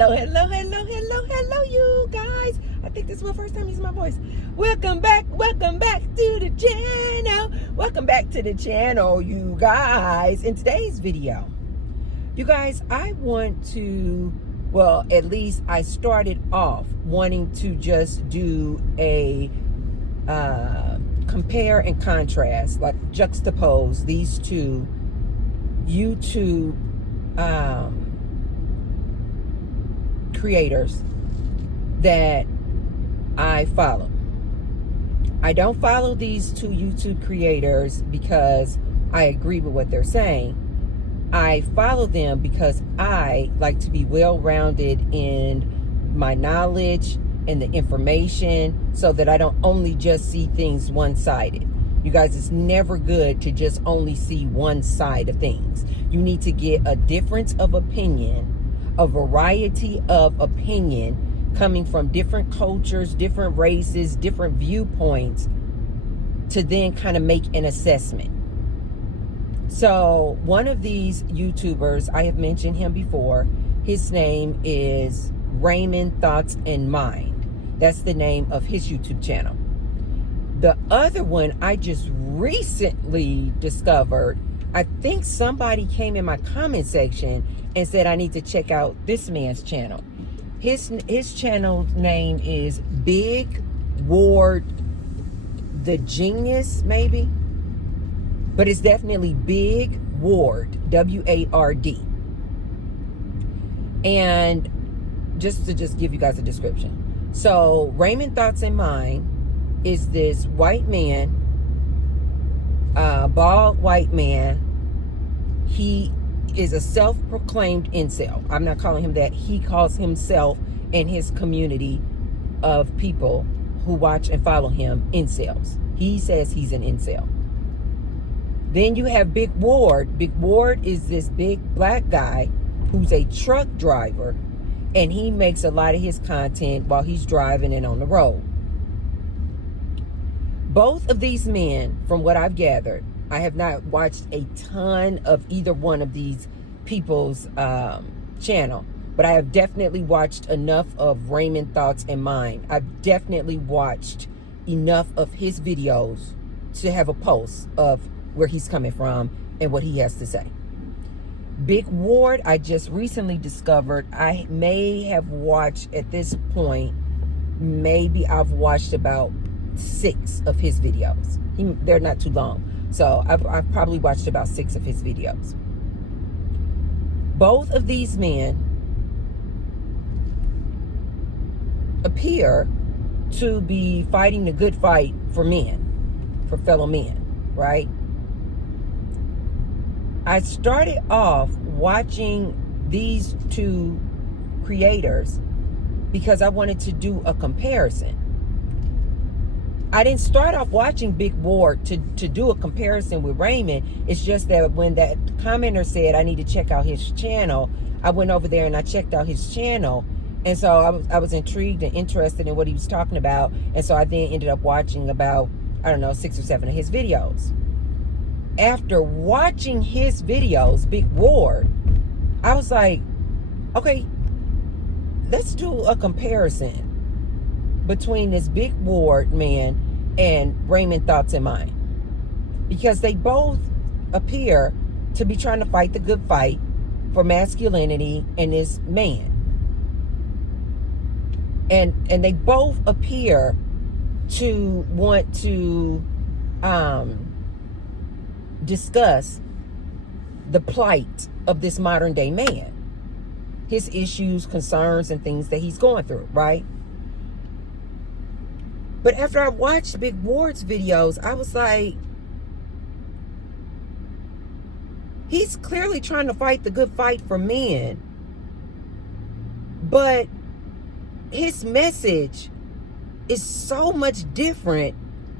Hello, you guys. I think this is my first time using my voice. Welcome back to the channel. Welcome back to the channel, you guys. In today's video, you guys, I want to, well, at least I started off wanting to just do a compare and contrast, like juxtapose these two YouTube creators that I follow. I don't follow these two YouTube creators because I agree with what they're saying. I follow them because I like to be well-rounded in my knowledge and the information, so that I don't only just see things one-sided. You guys, it's never good to just only see one side of things. You need to get a difference of opinion, a variety of opinion coming from different cultures, different races, different viewpoints, to then kind of make an assessment. So one of these YouTubers, I have mentioned him before. His name is Raymond Thoughts and Mind. That's the name of his YouTube channel. The other one I just recently discovered. I think somebody came in my comment section and said I need to check out this man's channel. His channel name is Big Ward the Genius, maybe, but it's definitely Big Ward, W-A-R-D. And just to give you guys a description. So Raymond Thoughts and Mind is this white man, bald white man. He is a self-proclaimed incel. I'm not calling him that. He calls himself and his community of people who watch and follow him incels. He says he's an incel. Then you have Big Ward. Big Ward is this big black guy who's a truck driver, and he makes a lot of his content while he's driving and on the road. Both of these men, from what I've gathered, I have not watched a ton of either one of these people's channel, but I have definitely watched enough of Raymond Thoughts and Mind. I've definitely watched enough of his videos to have a pulse of where he's coming from and what he has to say. Big Ward, I just recently discovered. I may have watched at this point, maybe I've watched about 6 of his videos. They're not too long. So I've probably watched about 6 of his videos. Both of these men appear to be fighting the good fight for men, for fellow men, right? I started off watching these two creators because I wanted to do a comparison. I didn't start off watching Big Ward to do a comparison with Raymond. It's just that when that commenter said I need to check out his channel, I went over there and I checked out his channel. And so I was intrigued and interested in what he was talking about. And so I then ended up watching about, I don't know, 6 or 7 of his videos. After watching his videos, Big Ward, I was like, okay, let's do a comparison between this Big Ward man and Raymond Thoughts and Mind, because they both appear to be trying to fight the good fight for masculinity in this man, and they both appear to want to discuss the plight of this modern day man, his issues, concerns, and things that he's going through, right? But after I watched Big Ward's videos, I was like, he's clearly trying to fight the good fight for men, but his message is so much different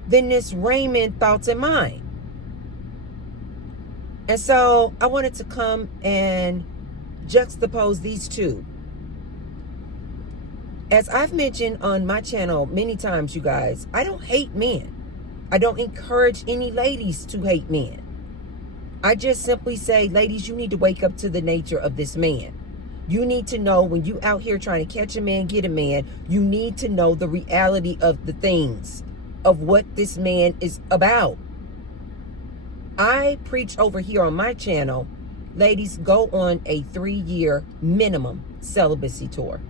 than this Raymond Thoughts and Mind. And so I wanted to come and juxtapose these two. As I've mentioned on my channel many times, you guys, I don't hate men. I don't encourage any ladies to hate men. I just simply say, ladies, you need to wake up to the nature of this man. You need to know when you out here trying to catch a man, get a man, you need to know the reality of the things, of what this man is about. I preach over here on my channel, ladies, go on a 3-year minimum celibacy tour.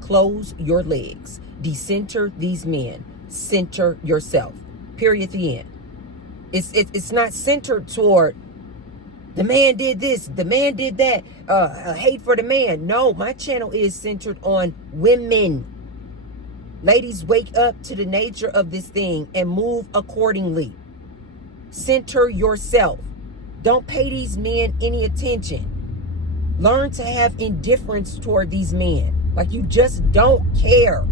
Close your legs. Decenter these men. Center yourself. Period. The end. It's not centered toward the man did this, the man did that, hate for the man. No, my channel is centered on women. Ladies, wake up to the nature of this thing and move accordingly. Center yourself. Don't pay these men any attention. Learn to have indifference toward these men. Like you just don't care.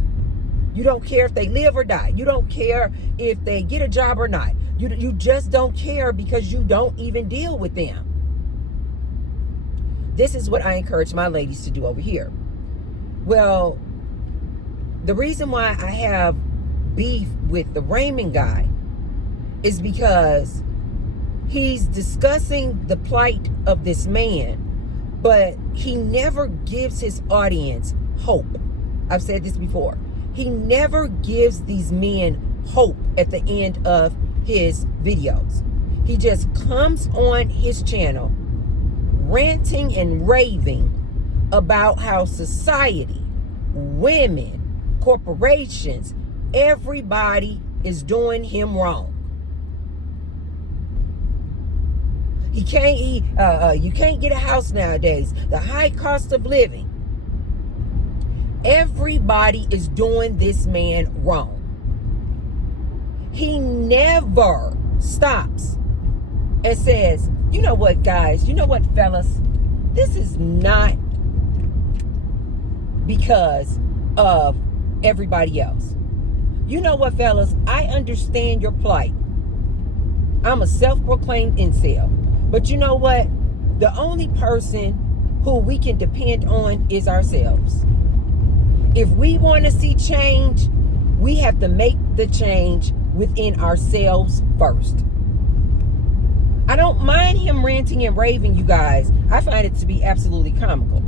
You don't care if they live or die. You don't care if they get a job or not. You just don't care because you don't even deal with them. This is what I encourage my ladies to do over here. Well, the reason why I have beef with the Raymond guy is because he's discussing the plight of this man, but he never gives his audience hope. I've said this before. He never gives these men hope at the end of his videos. He just comes on his channel ranting and raving about how society, women, corporations, everybody is doing him wrong. You can't get a house nowadays. The high cost of living. Everybody is doing this man wrong. He never stops and says, you know what, guys, you know what, fellas, this is not because of everybody else. You know what, fellas, I understand your plight. I'm a self-proclaimed incel. But you know what? The only person who we can depend on is ourselves. If we want to see change, we have to make the change within ourselves first. I don't mind him ranting and raving, you guys. I find it to be absolutely comical.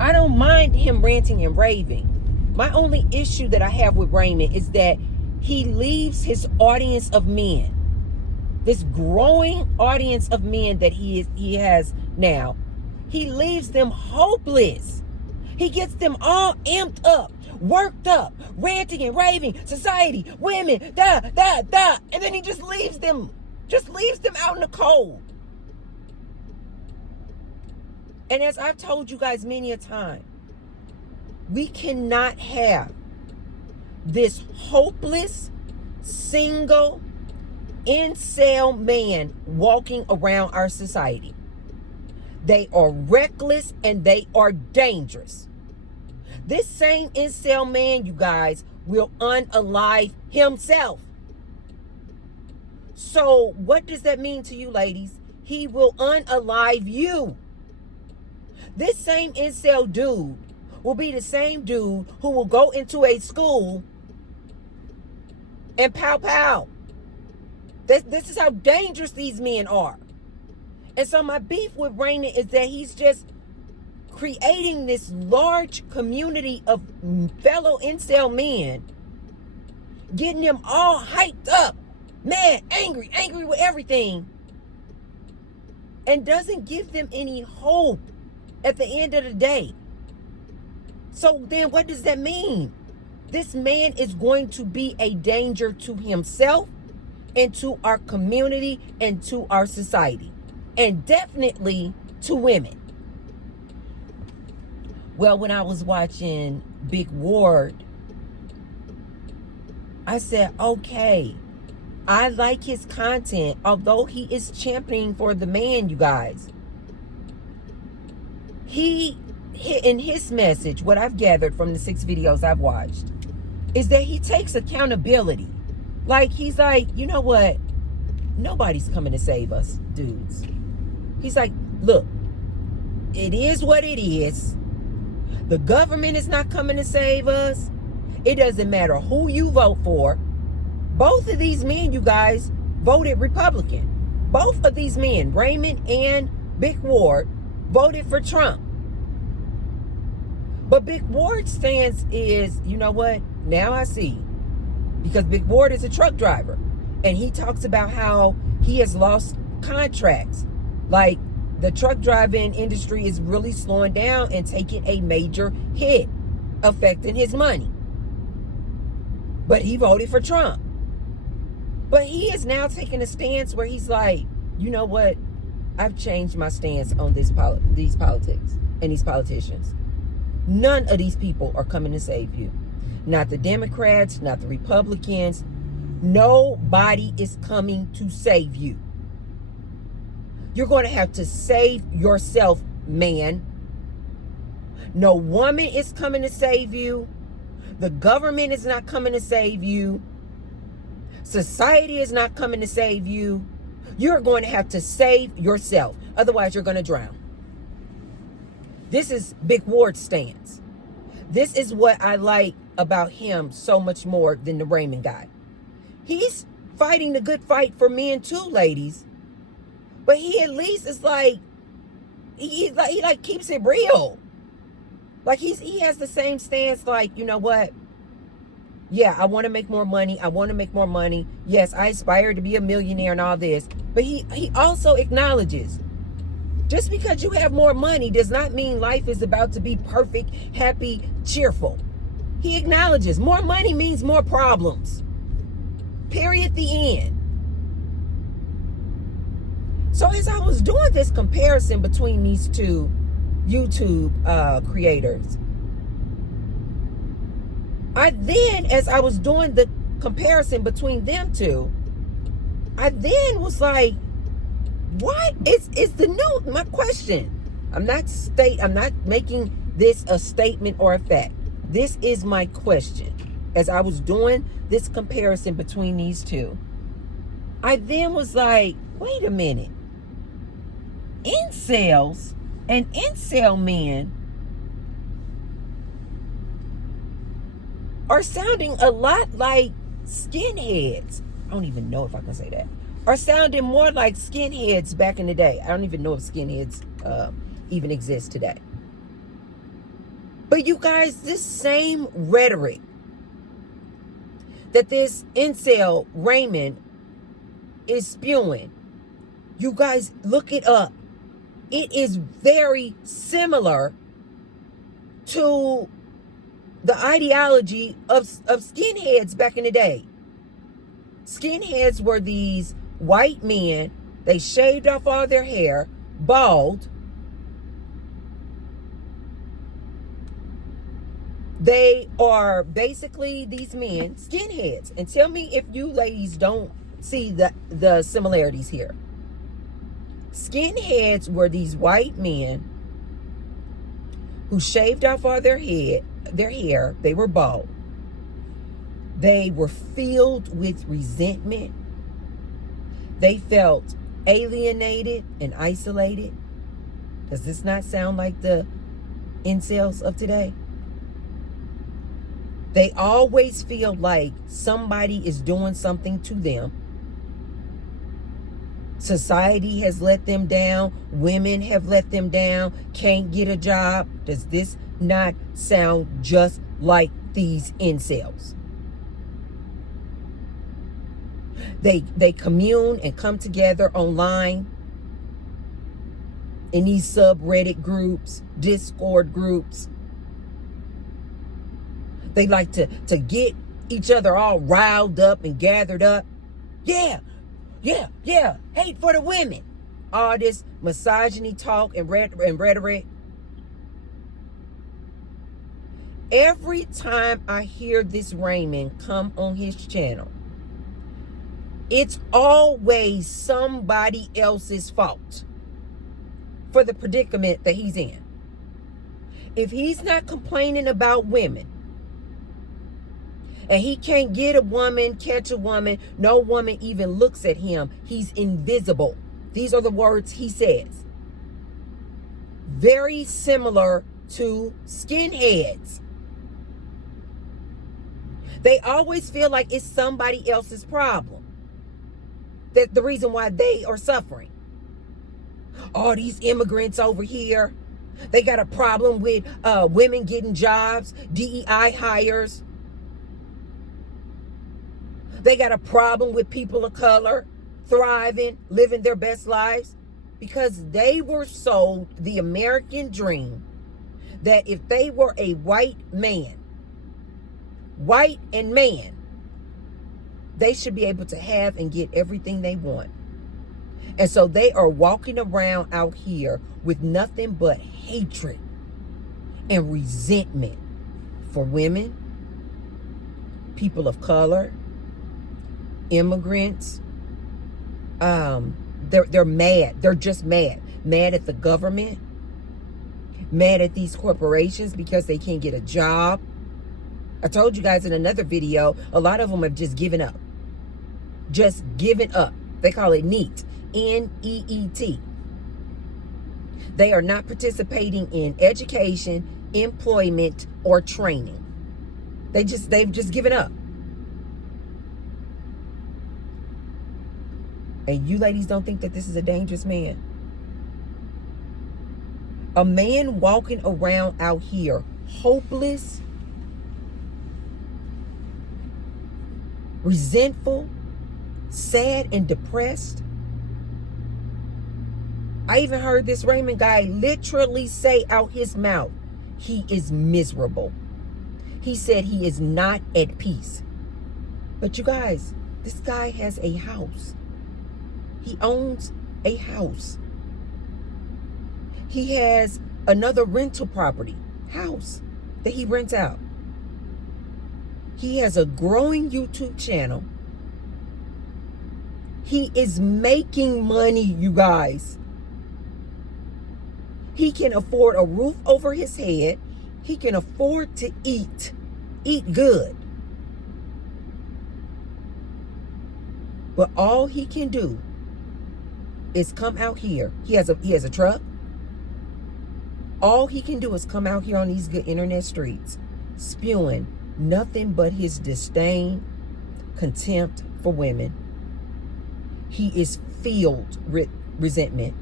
I don't mind him ranting and raving. My only issue that I have with Raymond is that he leaves his audience of men, this growing audience of men that he has now, he leaves them hopeless. He gets them all amped up, worked up, ranting and raving, society, women, and then he just leaves them out in the cold. And as I've told you guys many a time, we cannot have this hopeless, single, incel man walking around our society. They are reckless and they are dangerous. This same incel man, you guys, will unalive himself. So what does that mean to you, ladies? He will unalive you. This same incel dude will be the same dude who will go into a school and pow. This is how dangerous these men are. And so my beef with Raymond is that he's just creating this large community of fellow incel men, getting them all hyped up, mad, angry with everything, and doesn't give them any hope at the end of the day. So then what does that mean? This man is going to be a danger to himself and to our community and to our society, and definitely to women. Well, when I was watching Big Ward, I said, okay, I like his content, although he is championing for the man, you guys. He, in his message, what I've gathered from the 6 videos I've watched, is that he takes accountability. Like, he's like, you know what? Nobody's coming to save us, dudes. He's like, look, it is what it is. The government is not coming to save us. It doesn't matter who you vote for. Both of these men, you guys, voted Republican. Both of these men, Raymond and Big Ward, voted for Trump. But Big Ward's stance is, you know what? Now I see. Because Big Ward is a truck driver. And he talks about how he has lost contracts. Like, the truck driving industry is really slowing down and taking a major hit, affecting his money. But he voted for Trump. But he is now taking a stance where he's like, you know what? I've changed my stance on these politics and these politicians. None of these people are coming to save you. Not the Democrats, not the Republicans. Nobody is coming to save you. You're going to have to save yourself, man. No woman is coming to save you. The government is not coming to save you. Society is not coming to save you. You're going to have to save yourself. Otherwise, you're going to drown. This is Big Ward's stance. This is what I like about him so much more than the Raymond guy. He's fighting the good fight for men too, ladies. But he at least is like, he keeps it real. Like he has the same stance, like, you know what? Yeah, I want to make more money. I want to make more money. Yes, I aspire to be a millionaire and all this. But he also acknowledges, just because you have more money does not mean life is about to be perfect, happy, cheerful. He acknowledges more money means more problems. Period, the end. So as I was doing this comparison between these two YouTube creators, as I was doing the comparison between them two, I then was like, what is the new, my question. I'm not making this a statement or a fact. This is my question. As I was doing this comparison between these two, I then was like, wait a minute. Incels and incel men are sounding a lot like skinheads. I don't even know if I can say that. Are sounding more like skinheads back in the day. I don't even know if skinheads even exist today. But you guys, this same rhetoric that this incel Raymond is spewing, you guys look it up. It is very similar to the ideology of skinheads back in the day. Skinheads were these white men. They shaved off all their hair, bald. They are basically these men, skinheads. And tell me if you ladies don't see the similarities here. Skinheads were these white men who shaved off all their hair. They were bald. They were filled with resentment. They felt alienated and isolated. Does this not sound like the incels of today? They always feel like somebody is doing something to them. Society has let them down. Women have let them down. Can't get a job. Does this not sound just like these incels? They commune and come together online in these subreddit groups, Discord groups. They like to get each other all riled up and gathered up. Yeah. Hate for the women. All this misogyny talk and rhetoric. Every time I hear this Raymond come on his channel, it's always somebody else's fault for the predicament that he's in. If he's not complaining about women, and he can't get a woman, catch a woman, no woman even looks at him, he's invisible. These are the words he says. Very similar to skinheads. They always feel like it's somebody else's problem. That's the reason why they are suffering. All these immigrants over here, They got a problem with women getting jobs, DEI hires. They got a problem with people of color thriving, living their best lives, because they were sold the American dream that if they were a white man, white and man, they should be able to have and get everything they want. And so they are walking around out here with nothing but hatred and resentment for women, people of color, immigrants. They're mad. They're just mad. Mad at the government. Mad at these corporations because they can't get a job. I told you guys in another video, a lot of them have just given up. Just given up. They call it NEET. N-E-E-T. They are not participating in education, employment, or training. They've just given up. And you ladies don't think that this is a dangerous man? A man walking around out here hopeless, resentful, sad, and depressed. I even heard this Raymond guy literally say out his mouth, he is miserable. He said he is not at peace. But you guys, this guy has a house. He owns a house. He has another rental property, house, that he rents out. He has a growing YouTube channel. He is making money, you guys. He can afford a roof over his head. He can afford to eat good. But all he can do is come out here. He has a truck. All he can do is come out here on these good internet streets, spewing nothing but his disdain, contempt for women. He is filled with resentment.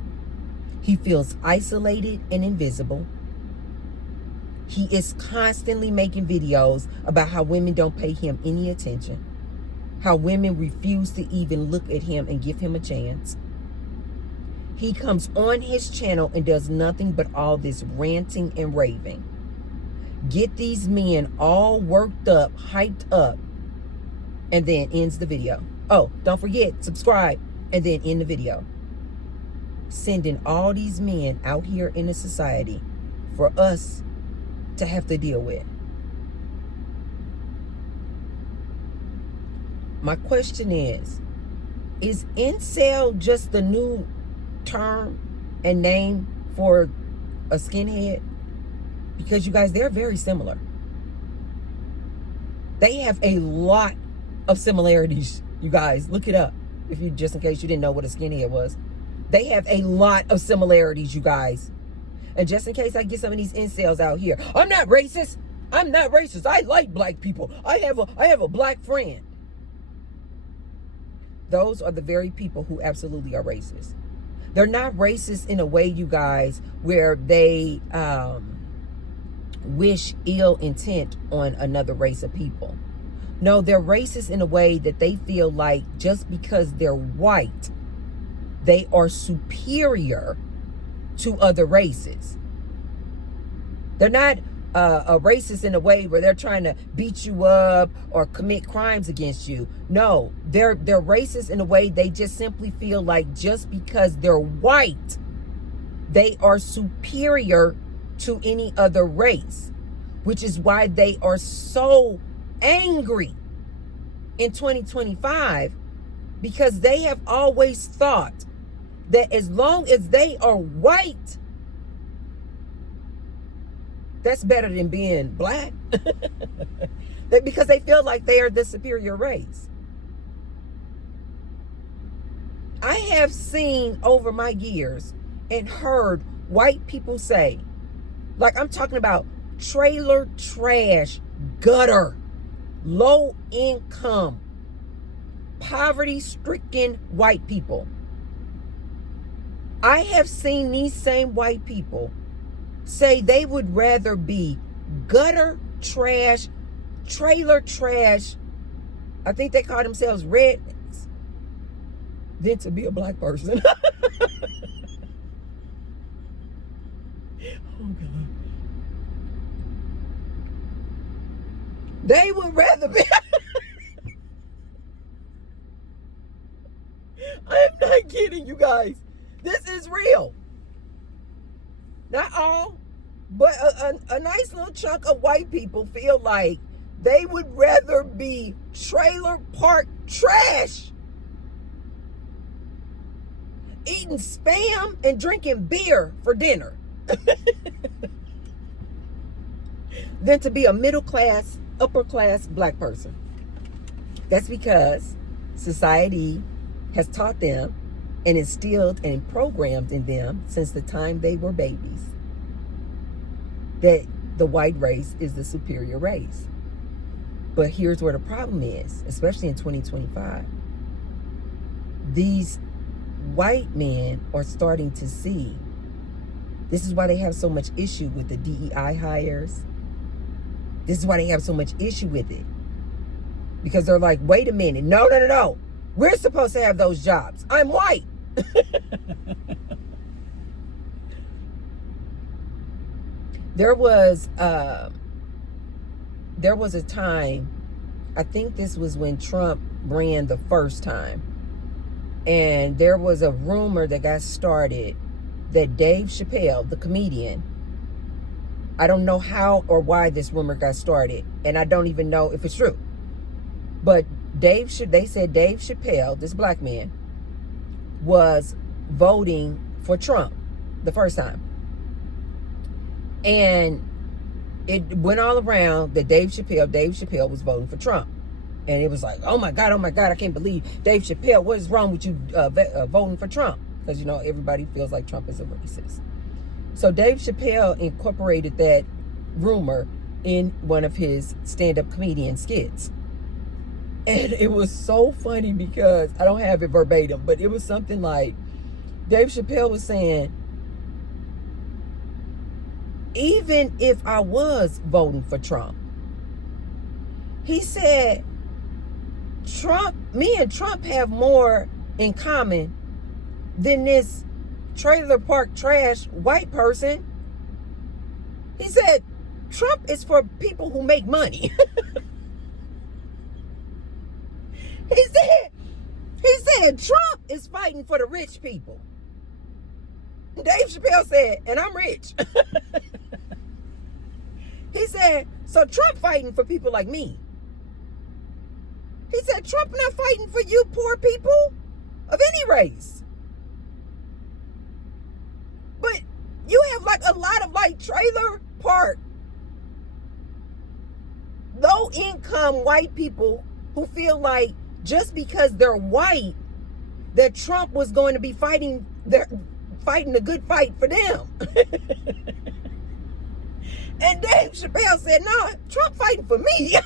He feels isolated and invisible. He is constantly making videos about how women don't pay him any attention, how women refuse to even look at him and give him a chance. He comes on his channel and does nothing but all this ranting and raving. Get these men all worked up, hyped up, and then ends the video. Oh, don't forget, subscribe, and then end the video. Sending all these men out here in the society for us to have to deal with. My question is incel just the new term and name for a skinhead? Because you guys, they're very similar. They have a lot of similarities, you guys. Look it up, if you, just in case you didn't know what a skinhead was. They have a lot of similarities, you guys. And just in case I get some of these incels out here, I'm not racist. I'm not racist. I like black people. I have a black friend. Those are the very people who absolutely are racist. They're not racist in a way, you guys, where they wish ill intent on another race of people. No, they're racist in a way that they feel like just because they're white, they are superior to other races. They're not a racist in a way where they're trying to beat you up or commit crimes against you. No, they're racist in a way they just simply feel like just because they're white, they are superior to any other race, which is why they are so angry in 2025, because they have always thought that as long as they are white, that's better than being black. Because they feel like they are the superior race. I have seen over my years and heard white people say, like I'm talking about trailer trash, gutter, low income, poverty stricken white people. I have seen these same white people say they would rather be gutter trash, trailer trash, I think they call themselves rednecks, than to be a black person. Oh, God. They would rather be... I'm not kidding, you guys. This is real. Not all, but a nice little chunk of white people feel like they would rather be trailer park trash, eating Spam and drinking beer for dinner, than to be a middle class, upper class black person. That's because society has taught them and instilled and programmed in them since the time they were babies that the white race is the superior race. But here's where the problem is, especially in 2025. These white men are starting to see, this is why they have so much issue with the DEI hires. This is why they have so much issue with it. Because they're like, wait a minute, no. We're supposed to have those jobs. I'm white. There was a time, I think this was when Trump ran the first time, and there was a rumor that got started that Dave Chappelle, the comedian, I don't know how or why this rumor got started, and I don't even know if it's true, but they said Dave Chappelle, this black man, was voting for Trump the first time. And it went all around that Dave Chappelle was voting for Trump. And it was like, oh my God, I can't believe Dave Chappelle, what is wrong with you voting for Trump? Because, you know, everybody feels like Trump is a racist. So Dave Chappelle incorporated that rumor in one of his stand-up comedian skits. And it was so funny because, I don't have it verbatim, but it was something like, Dave Chappelle was saying, even if I was voting for Trump, he said, me and Trump have more in common than this trailer park trash white person. He said, Trump is for people who make money. He said Trump is fighting for the rich people. Dave Chappelle said, and I'm rich. He said, so Trump fighting for people like me. He said, Trump not fighting for you poor people of any race. But you have like a lot of like trailer park, low income white people who feel like just because they're white, that Trump was going to be fighting a good fight for them. And Dave Chappelle said, no, Trump fighting for me.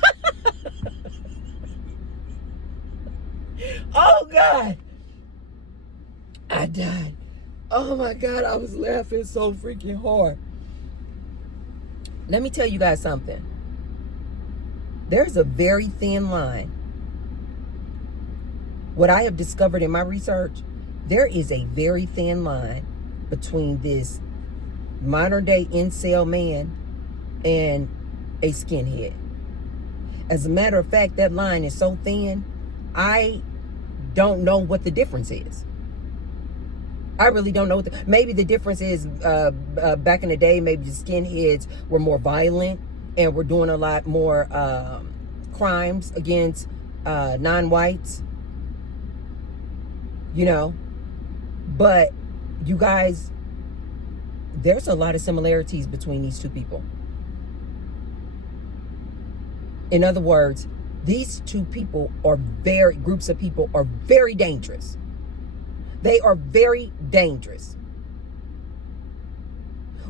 Oh, God. I died. Oh, my God. I was laughing so freaking hard. Let me tell you guys something. There's a very thin line. What I have discovered in my research, there is a very thin line between this modern day incel man and a skinhead. As a matter of fact, that line is so thin, I don't know what the difference is. I really don't know. Maybe the difference is back in the day, maybe the skinheads were more violent and were doing a lot more crimes against non-whites. You know, but you guys, there's a lot of similarities between these two people. In other words, these two people are groups of people are very dangerous. They are very dangerous.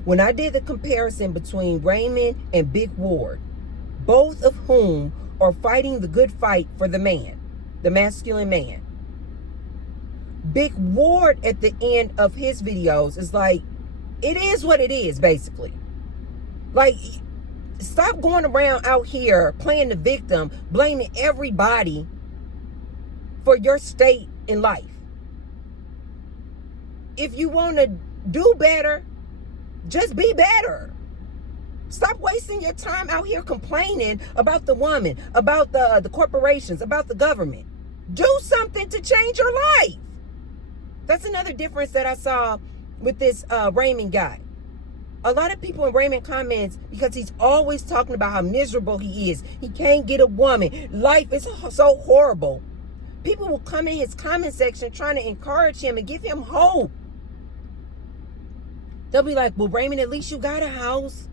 When I did the comparison between Raymond and Big Ward, both of whom are fighting the good fight for the man, the masculine man, Big Ward at the end of his videos is like, It is what it is, basically. Like, stop going around out here playing the victim, blaming everybody for your state in life. If you want to do better, just be better. Stop wasting your time out here complaining about the woman, about the corporations, about the government. Do something to change your life. That's another difference that I saw with this Raymond guy. A lot of people in Raymond comments, because he's always talking about how miserable he is. He can't get a woman. Life is so horrible. People will come in his comment section trying to encourage him and give him hope. They'll be like, well, Raymond, at least you got a house.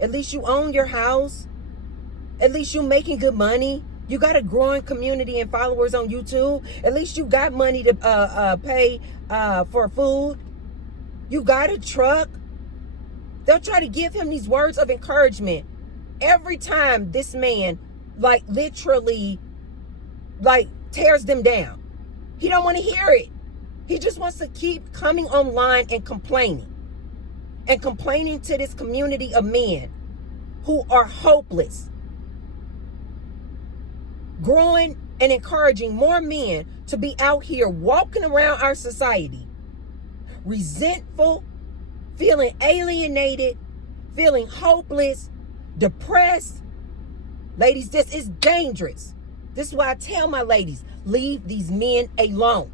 At least you own your house. At least you're making good money. You got a growing community and followers on YouTube. At least you got money to pay for food. You got a truck. They'll try to give him these words of encouragement every time this man, like, literally, like, tears them down. He don't want to hear it. He just wants to keep coming online and complaining. And complaining to this community of men who are hopeless. Growing and encouraging more men to be out here walking around our society, resentful, feeling alienated, feeling hopeless, depressed. Ladies, this is dangerous. This is why I tell my ladies, leave these men alone.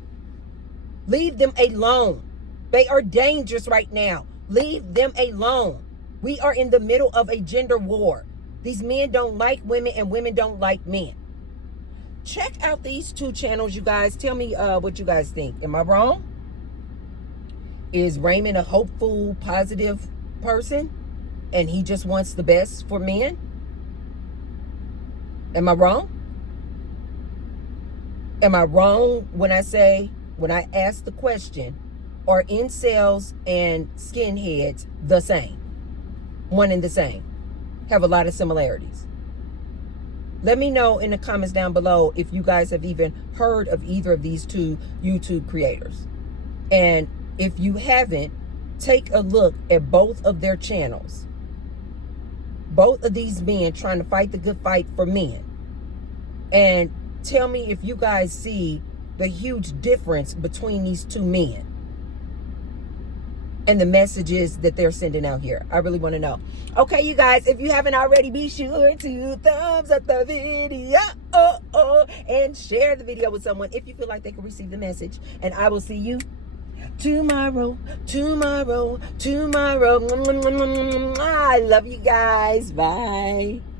Leave them alone. They are dangerous right now. Leave them alone. We are in the middle of a gender war. These men don't like women and women don't like men. Check out these two channels, you guys. Tell me what you guys think. Am I wrong? Is Raymond a hopeful, positive person and he just wants the best for men? Am I wrong? Am I wrong when I ask the question, are incels and skinheads the same? One and the same. Have a lot of similarities. Let me know in the comments down below if you guys have even heard of either of these two YouTube creators. And if you haven't, take a look at both of their channels. Both of these men trying to fight the good fight for men. And tell me if you guys see the huge difference between these two men and the messages that they're sending out here. I really want to know. Okay, you guys, if you haven't already, be sure to thumbs up the video and share the video with someone if you feel like they can receive the message. And I will see you tomorrow. I love you guys. Bye.